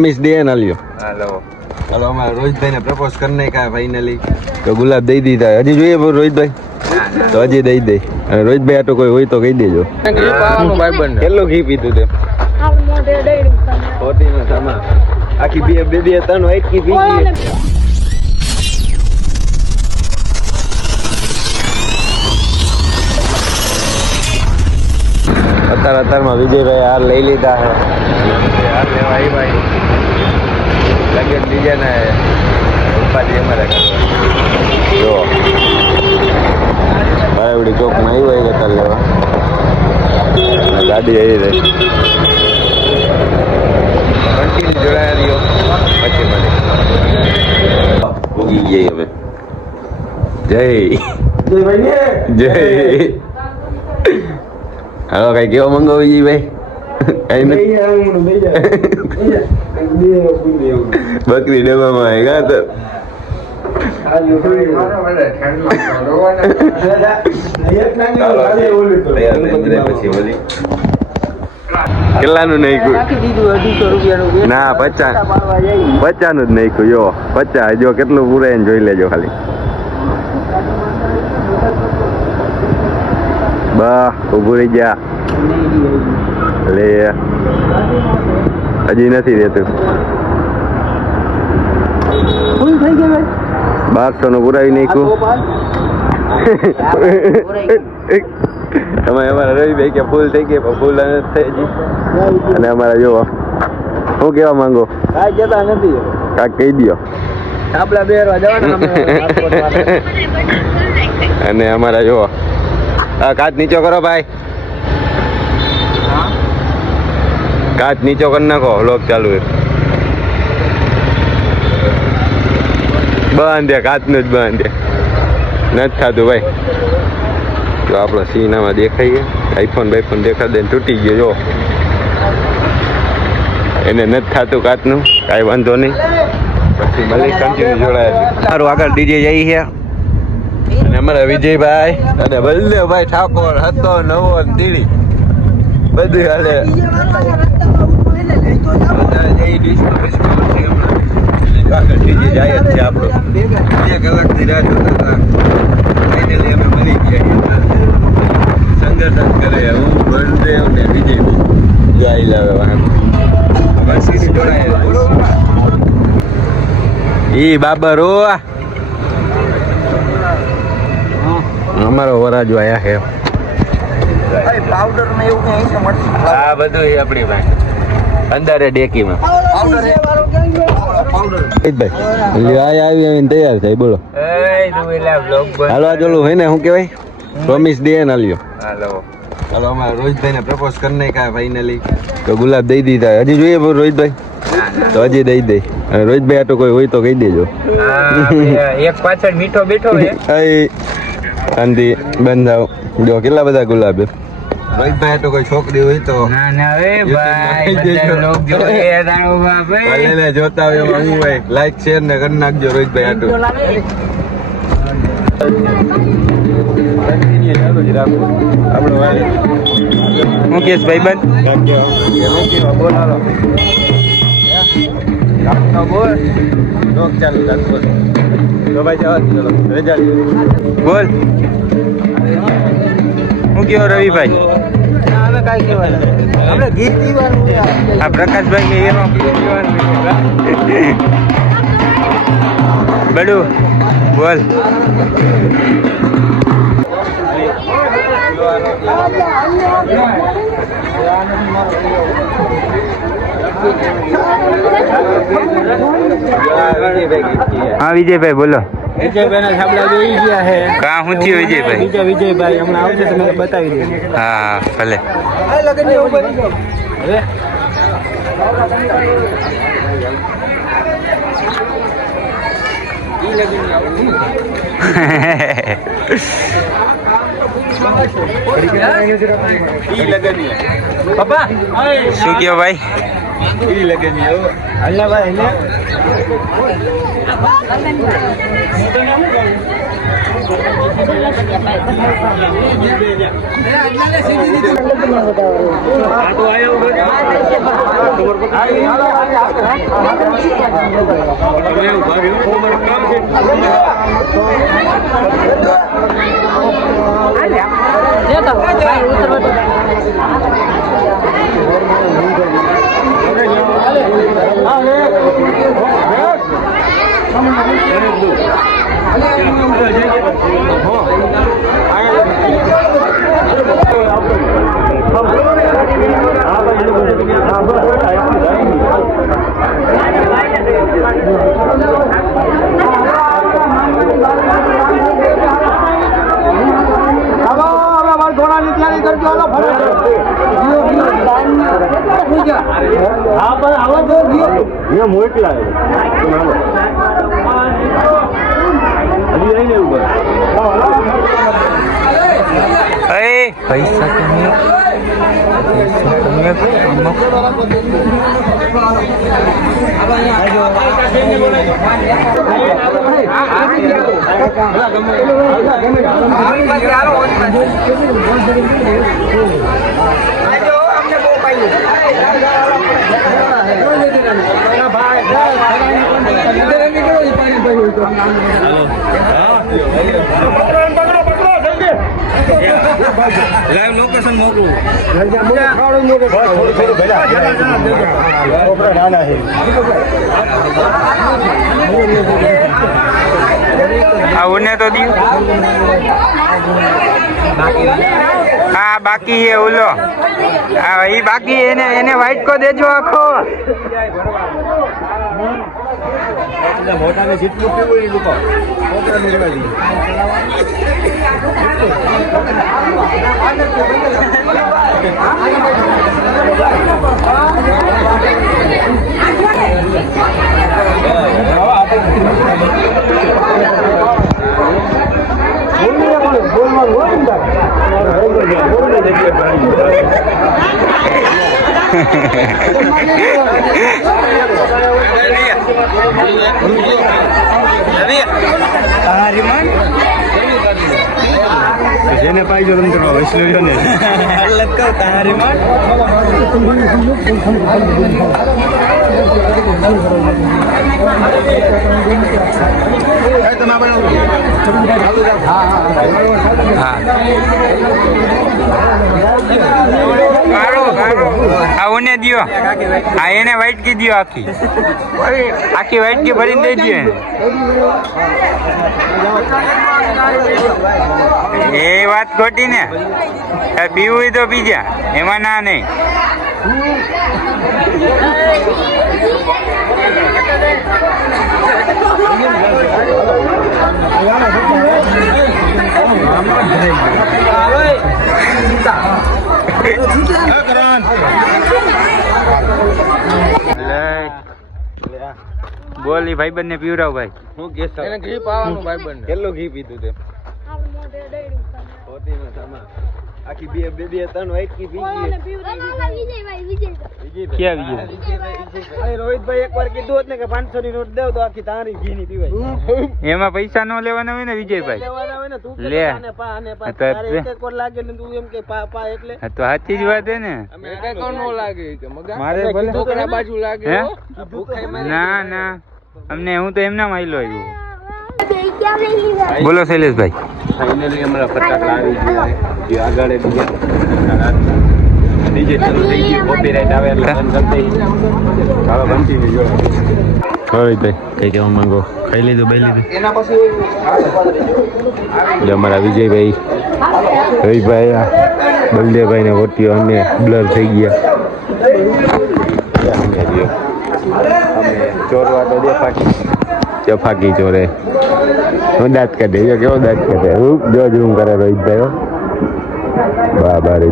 Miss दे ना लियो hello hello हमारा रोहित भाई ने प्रपोज करने का है फाइनली तो गुलाब दे दी था हजी જોઈએ રોહિત ભાઈ તો હજી દઈ દે અને રોહિત ભાઈ આટો કોઈ હોય તો કહી દેજો કેટલું ઘી પીધું તે હોતી માં સામા આખી બે ત્રણ વાઈટ કી પી ગઈ અત્યારમાં વિજયભાઈ હાર લઈ લીધા છે હાર લેવા આવી ભાઈ લગન બીજા ને ઉપાધિ અમારે જો બારાવડી ચોકમાં આવ્યો હોય ગતા લેવા ગાડી આવી રહી કન્ટિન્યુ જોડાયા રહ્યો પછી મને ઉગી ગઈ હવે જય જય હાલો કઈ કેવો મંગો વિજયભાઈ કઈ નથી બકરી ડબ્બામાં આવી ગયા તો કેટલાનું નાખ્યું ના 50 નું જ નાખ્યું જો 50 જો કેટલું પૂરાય ને જોઈ લેજો ખાલી બા ઉભું રહી જા લે હજી નથી રહેતું 1200 નું પુરાવી નાખ્યું તમે અમારા રવિભાઈ કે ફૂલ થઈ ગઈ પણ ફૂલ નથી થઈ હજી અને અમારા જોવો શું કેવા માંગો કાંઈ કહેતા નથી કાંઈક કહી દો આપડા બેરવા જવાના અને અમારા જોવો કાચ નીચો કરો ભાઈ કાચ નીચો કરી નાખો લોક ચાલુ બંધ કાચનું જ બંધ નથી થતું ભાઈ તો આપણો સીનામાં દેખાઈએ આઈફોન બાઈફોન દેખાડે ને તૂટી ગયો જો એને નથી થતું કાચનું કાંઈ વાંધો નહીં પછી મળી કન્ટિન્યુ જોડાયા સારું આગળ ડીજે જઈ છે અને અમારા વિજયભાઈ અને બલ્લેભાઈ ઠાકોર હતો નવો દીડી બધું હાલે જાય જ છે આપણો 2 કલાકની રાત ફાઇનલી અમે મળી ગયા સંઘર્ષ કરે હું બળદેવ ને વિજયભાઈ જાય લાવે વાહન ઈ બાબરો અમારો વરાજો આયા છે પાવડર ને એવું કઈ છે મળશે આ બધું એ આપણી ભાઈ અંદરે ડેકીમાં પાવડર ભાઈ આવી તૈયાર થાય બોલો હાલો આ ચોલું હોય ને શું કહેવાય પ્રોમિસ દે ના લ્યો હાલો અમારા રોહિતભાઈ ને પ્રપોઝ કરને કા ફાઇનલી તો ગુલાબ દઈ દીધા હજી જોઈએ રોહિતભાઈ તો હજી દઈ દે અને રોહિતભાઈ આટો કોઈ હોય તો કહી દેજો એક પાછળ મીઠો બેઠો છે આંધી બંધાવ જો કેટલા બધા ગુલાબ રોહિતભાઈ તો કોઈ છોકરી હોય તો જોતા હોય હું ભાઈ લાઈક શેર ને કરી નાખજો રોહિતભાઈ આટું મુકેશ ભાઈ બંધ ચાલુ રાખો તો ભાઈ જવા બોલ હું કેવો રવિભાઈ આ પ્રકાશભાઈ કે એનો બડુ બોલ હા વિજયભાઈ બોલો વિજયભાઈ ના છાપડા જોઈ ગયા છે કા હું થયું વિજયભાઈ વિજયભાઈ હમણાં આવશે તમે બતાવી દે હા ભલે શું કયો ભાઈ પૈસા લાઈવ લોકેશન મોકલું. તો દી હા બાકી એ ઓલો હા એ બાકી એને વાઈટ કો દેજો આખો મોટાને જેટલું પીવું એ લોકો મોટાને રેવા દી જેને પાઈ જો તમે વૈષ્ણવ્યો ને ઉને દિયો હા એને વાઈટ કી દિયો આખી વાઈટ કી ભરીને દઈ દઈએ એ વાત ખોટી ને પીવું તો પીજા એમાં ના નહીં બોલી ભાઈબંધ ને પીવડાવ ભાઈ હું ઘી પાવાનું ભાઈબંધ કેટલું ઘી પીધું તે આખી બે ત્રણ વાઈટ કી પી ગઈ રોહિતભાઈ એકવાર કીધું હોત ને કે 500 ની નોટ દેવ તો આખી તારી ઘી ની પીવાય એમાં પૈસા ન લેવાના હોય ને વિજયભાઈ લે એક વાર લાગે ને તું એમ કે પા એટલે તો સાચી જ વાત હે ને મારે ભલે છોકરા બાજુ લાગે ના અમને હું તો એમના માયલો આવ્યો બોલો શૈલેષભાઈ ફાઇનલી હમણાં ફટાકડા આવી ગયા આગળ બીજા ડીજે ચાલુ થઈ ગયું કોપીરાઈટ આવે એટલે બંધ કરી દઈ હવે બંધ થઈ ગયો રોહિતભાઈ કઈ કહેવા માંગો ખાઈ લીધું બાઈ લીધું એના પછી અમારા વિજયભાઈ રવિભાઈ બલદેવભાઈ ને વટીઓ અમે બ્લર થઈ ગયા અમે ચોરવા તો દેખાડી ચફાકી ચોરે હું દાંત કાઢે જો કેવો દાંત કાઢે જો ઝૂમ કરે રોહિતભાઈ બરાબર